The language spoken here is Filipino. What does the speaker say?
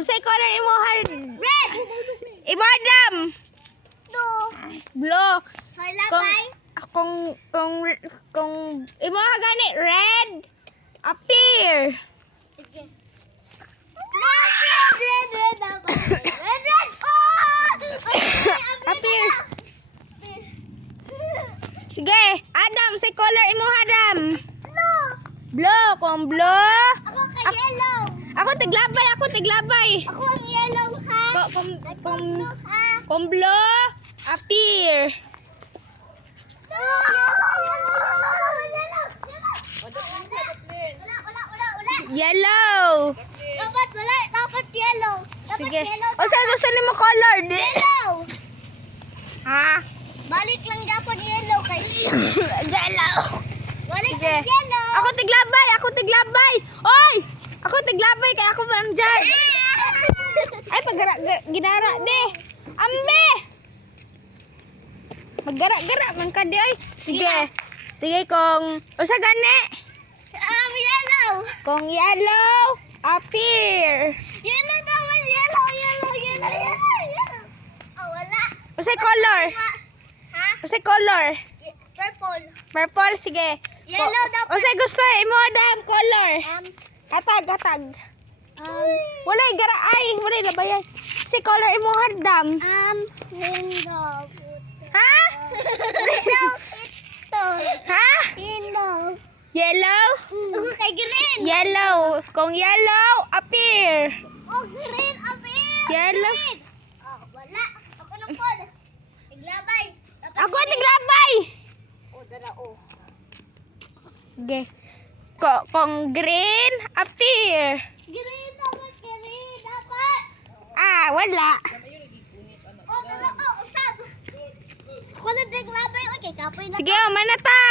Unsay color imo hard? Red. Imo Adam. Blue. Blue. Hoy labay. Kung imo ha gani red appear. Sige. Red dapat. Red. Oh! Appear. Sige, Adam, say color imo Adam. Blue. Blue, kung blue. Ako kay yellow. Ako tiglabay, Ako ang yellow ha. Kung blue, appear. Yellow. Dapat yellow. Sige. O saan gusto nimo color? Yellow. Ha? Balik lang dapat yellow kay. Yellow. Balik Sige. lang yellow. Ako tiglabay. Oy! Ako tiglabay kay ako man dyan. Ay, ginara de. Ambe! Maggara-gara man ka di ay. Sige. Sige kung usa gani. Yellow. Kung yellow, appear. Yellow dapat yellow. Oh, wala. Usay color. Ha? Usay color. Purple. Purple, sige. Yellow dapat. Usay gusto imo Adam color. Hatag. Walay gara ay, walay labayas. Si color imo Adam. Window. Ha? Ito. Ha? Window. Yellow? Ako kay green. Yellow. Kung yellow, appear. Oh, green appear. Yellow. Green. Oh, wala. Ako ng pod. Iglabay. Ako tiglabay. Oh, dala oh. Okay. Kung green, appear. Green dapat, green dapat. Ah, wala. Oh, dala oh, usab. Ako na iglabay. Okay, kapoy na. Sige, manata.